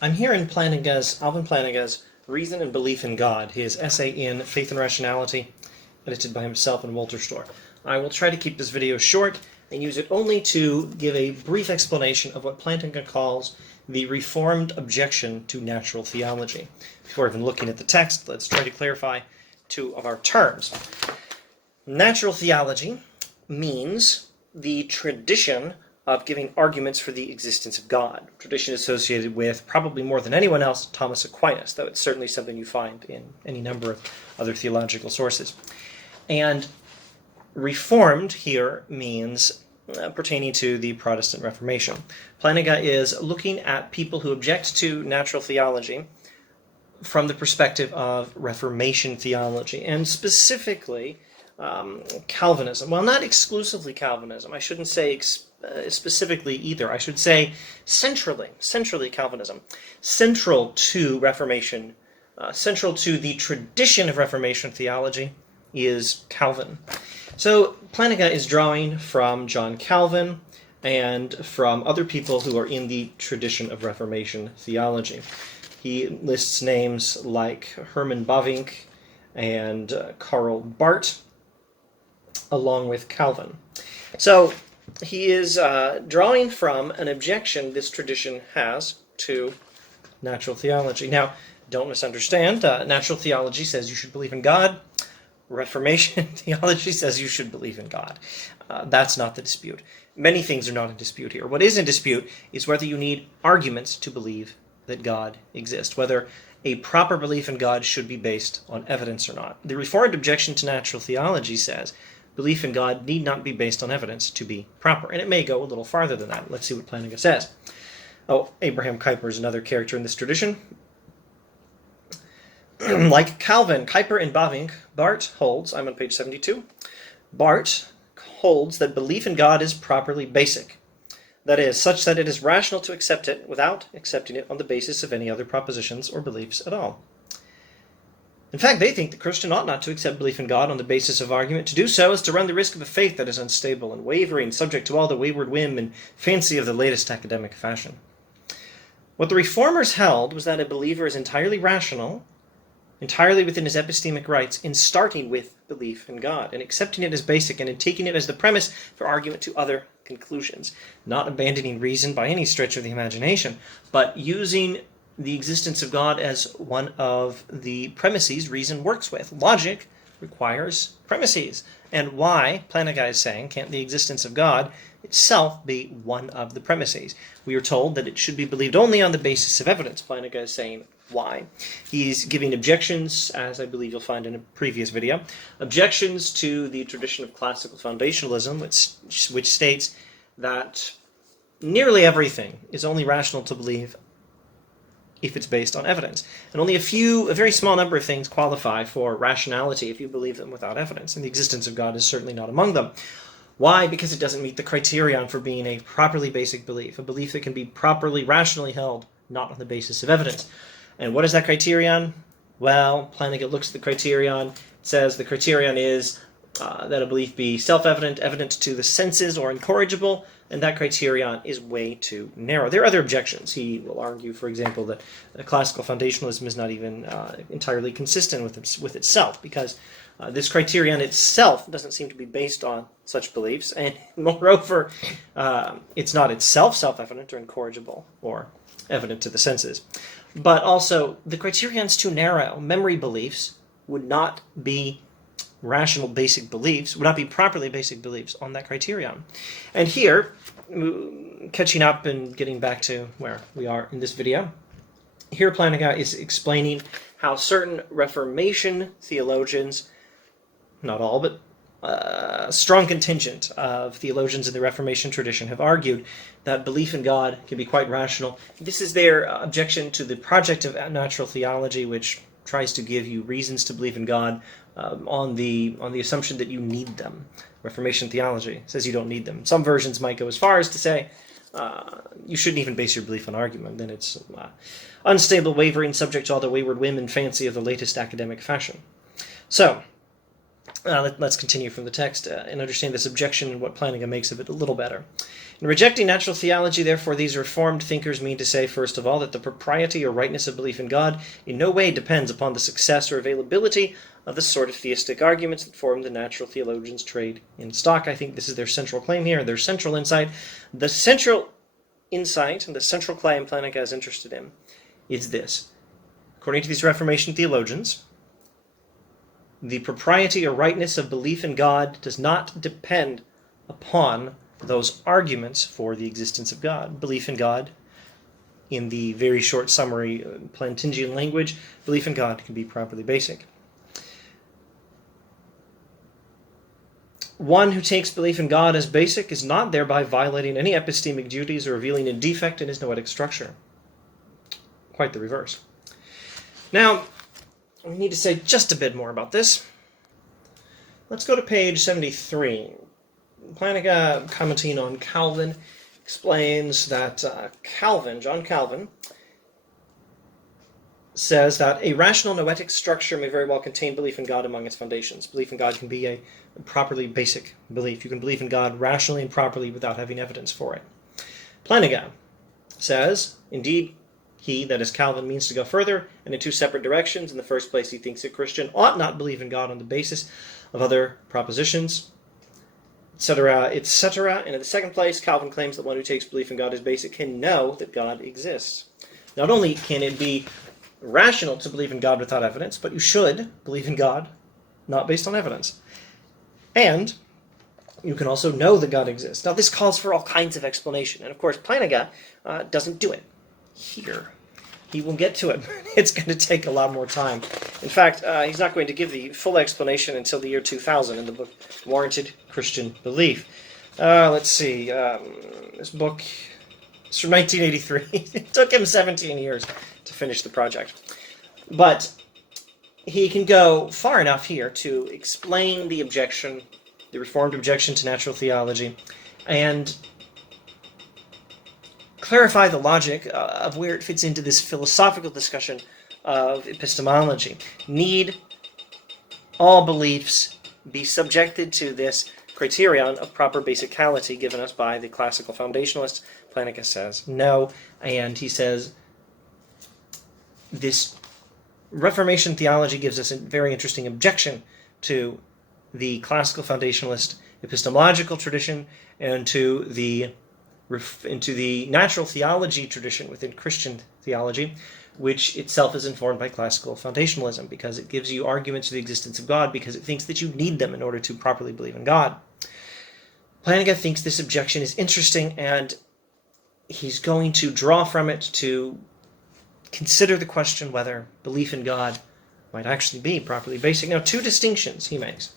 I'm here in Alvin Plantinga's Reason and Belief in God, his essay in Faith and Rationality, edited by himself and Walter Storr. I will try to keep this video short and use it only to give a brief explanation of what Plantinga calls the Reformed Objection to Natural Theology. Before even looking at the text, let's try to clarify two of our terms. Natural theology means the tradition of giving arguments for the existence of God. Tradition associated with, probably more than anyone else, Thomas Aquinas, though it's certainly something you find in any number of other theological sources. And Reformed here means pertaining to the Protestant Reformation. Plantinga is looking at people who object to natural theology from the perspective of Reformation theology, and specifically Calvinism. Well, not exclusively Calvinism. I shouldn't say specifically either. I should say centrally Calvinism. Central to Reformation, central to the tradition of Reformation theology is Calvin. So Plantinga is drawing from John Calvin and from other people who are in the tradition of Reformation theology. He lists names like Herman Bavinck and Karl Barth, along with Calvin. So he is drawing from an objection this tradition has to natural theology. Now, don't misunderstand. Natural theology says you should believe in God. Reformation theology says you should believe in God. That's not the dispute. Many things are not in dispute here. What is in dispute is whether you need arguments to believe that God exists, whether a proper belief in God should be based on evidence or not. The Reformed Objection to Natural Theology says belief in God need not be based on evidence to be proper, and it may go a little farther than that. Let's see what Plantinga says. Abraham Kuyper is another character in this tradition. Like Calvin, Kuyper and Bavinck, Barth holds, I'm on page 72, Barth holds that belief in God is properly basic. That is, such that it is rational to accept it without accepting it on the basis of any other propositions or beliefs at all. In fact, they think the Christian ought not to accept belief in God on the basis of argument. To do so is to run the risk of a faith that is unstable and wavering, subject to all the wayward whim and fancy of the latest academic fashion. What the Reformers held was that a believer is entirely rational, entirely within his epistemic rights, in starting with belief in God, and accepting it as basic, and in taking it as the premise for argument to other conclusions, not abandoning reason by any stretch of the imagination, but using the existence of God as one of the premises reason works with. Logic requires premises. And why, Plantinga is saying, can't the existence of God itself be one of the premises? We are told that it should be believed only on the basis of evidence. Plantinga is saying why. He's giving objections, as I believe you'll find in a previous video, objections to the tradition of classical foundationalism, which states that nearly everything is only rational to believe if it's based on evidence. And only a very small number of things qualify for rationality if you believe them without evidence, and the existence of God is certainly not among them. Why? Because it doesn't meet the criterion for being a properly basic belief, a belief that can be properly, rationally held, not on the basis of evidence. And what is that criterion? Well, Plantinga looks at the criterion, says the criterion is that a belief be self-evident, evident to the senses, or incorrigible, and that criterion is way too narrow. There are other objections. He will argue, for example, that classical foundationalism is not even entirely consistent with itself, because this criterion itself doesn't seem to be based on such beliefs, and moreover, it's not itself self-evident or incorrigible or evident to the senses. But also, the criterion's too narrow. Memory beliefs would not be rational basic beliefs, would not be properly basic beliefs on that criterion. And here, catching up and getting back to where we are in this video, here Plantinga is explaining how certain Reformation theologians, not all, but a strong contingent of theologians in the Reformation tradition have argued that belief in God can be quite rational. This is their objection to the project of natural theology, which tries to give you reasons to believe in God on the assumption that you need them. Reformation theology says you don't need them. Some versions might go as far as to say you shouldn't even base your belief on argument. Then it's unstable, wavering, subject to all the wayward whim and fancy of the latest academic fashion. So, Let's continue from the text and understand this objection and what Plantinga makes of it a little better. In rejecting natural theology, therefore, these Reformed thinkers mean to say, first of all, that the propriety or rightness of belief in God in no way depends upon the success or availability of the sort of theistic arguments that form the natural theologians' trade in stock. I think this is their central claim here, their central insight. The central insight and the central claim Plantinga is interested in is this. According to these Reformation theologians, the propriety or rightness of belief in God does not depend upon those arguments for the existence of God. Belief in God, in the very short summary Plantingian language, belief in God can be properly basic. One who takes belief in God as basic is not thereby violating any epistemic duties or revealing a defect in his noetic structure. Quite the reverse. Now, we need to say just a bit more about this. Let's go to page 73. Plantinga, commenting on Calvin, explains that John Calvin, says that a rational noetic structure may very well contain belief in God among its foundations. Belief in God can be a properly basic belief. You can believe in God rationally and properly without having evidence for it. Plantinga says, indeed, he, that is Calvin, means to go further, and in two separate directions. In the first place, he thinks a Christian ought not believe in God on the basis of other propositions, etc., etc. And in the second place, Calvin claims that one who takes belief in God as basic can know that God exists. Not only can it be rational to believe in God without evidence, but you should believe in God not based on evidence. And you can also know that God exists. Now, this calls for all kinds of explanation, and of course, Plantinga doesn't do it here. He will get to it, but it's going to take a lot more time. In fact, he's not going to give the full explanation until the year 2000 in the book Warranted Christian Belief. Let's see. This book is from 1983. It took him 17 years to finish the project. But he can go far enough here to explain the objection, the Reformed objection to natural theology, and clarify the logic of where it fits into this philosophical discussion of epistemology. Need all beliefs be subjected to this criterion of proper basicality given us by the classical foundationalists? Plantinga says no, and he says this Reformation theology gives us a very interesting objection to the classical foundationalist epistemological tradition and to the natural theology tradition within Christian theology, which itself is informed by classical foundationalism, because it gives you arguments for the existence of God because it thinks that you need them in order to properly believe in God. Plantinga thinks this objection is interesting, and he's going to draw from it to consider the question whether belief in God might actually be properly basic. Now, two distinctions he makes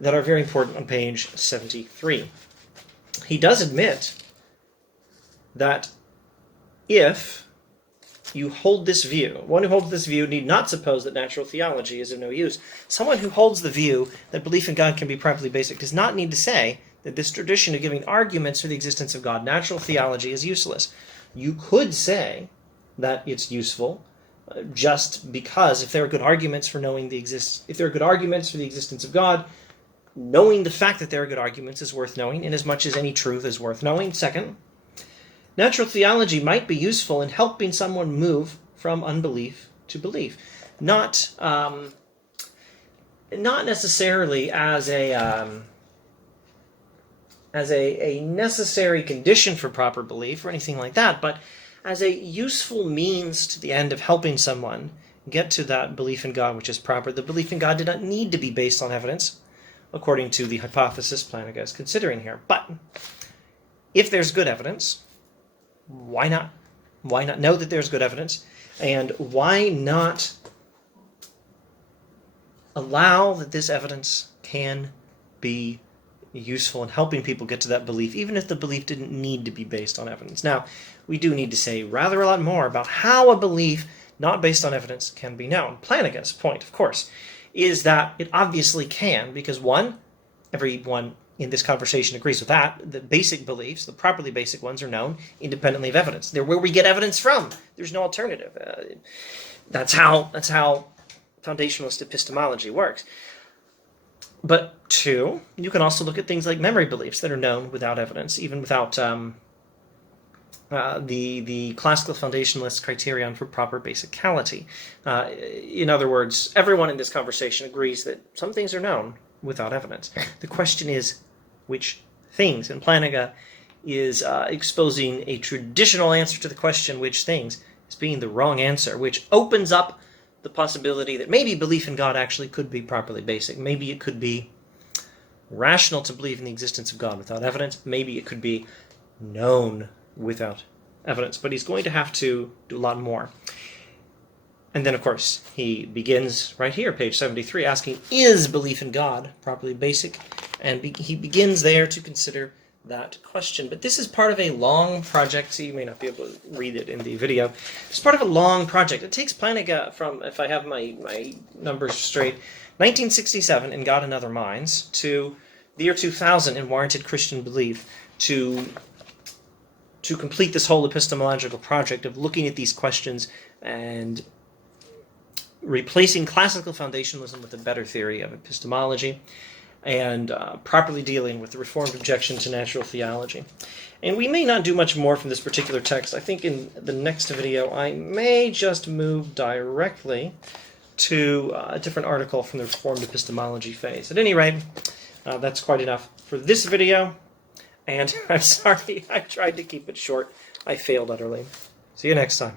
that are very important on page 73. He does admit that if you hold this view, one who holds this view need not suppose that natural theology is of no use. Someone who holds the view that belief in God can be properly basic does not need to say that this tradition of giving arguments for the existence of God, natural theology, is useless. You could say that it's useful just because if there are good arguments for if there are good arguments for the existence of God, knowing the fact that there are good arguments is worth knowing, inasmuch as any truth is worth knowing. Second, natural theology might be useful in helping someone move from unbelief to belief, not necessarily as a necessary condition for proper belief or anything like that, but as a useful means to the end of helping someone get to that belief in God which is proper. The belief in God did not need to be based on evidence, according to the hypothesis Plantinga is considering here. But if there's good evidence, why not? Why not know that there's good evidence? And why not allow that this evidence can be useful in helping people get to that belief, even if the belief didn't need to be based on evidence? Now, we do need to say rather a lot more about how a belief not based on evidence can be known. Plantinga's point, of course, is that it obviously can, because one, everyone in this conversation agrees with that. The basic beliefs, the properly basic ones, are known independently of evidence. They're where we get evidence from. There's no alternative. That's how foundationalist epistemology works. But two, you can also look at things like memory beliefs that are known without evidence, even without the classical foundationalist criterion for proper basicality. In other words, everyone in this conversation agrees that some things are known without evidence. The question is, which things? And Plantinga is exposing a traditional answer to the question, which things, as being the wrong answer, which opens up the possibility that maybe belief in God actually could be properly basic. Maybe it could be rational to believe in the existence of God without evidence. Maybe it could be known without evidence. But he's going to have to do a lot more. And then, of course, he begins right here, page 73, asking, is belief in God properly basic? And he begins there to consider that question. But this is part of a long project, so you may not be able to read it in the video. It's part of a long project. It takes Plantinga from, if I have my numbers straight, 1967 in God and Other Minds to the year 2000 in Warranted Christian Belief to complete this whole epistemological project of looking at these questions and replacing classical foundationalism with a better theory of epistemology, and properly dealing with the Reformed Objection to Natural Theology. And we may not do much more from this particular text. I think in the next video I may just move directly to a different article from the Reformed Epistemology phase. At any rate, that's quite enough for this video, and I'm sorry I tried to keep it short. I failed utterly. See you next time.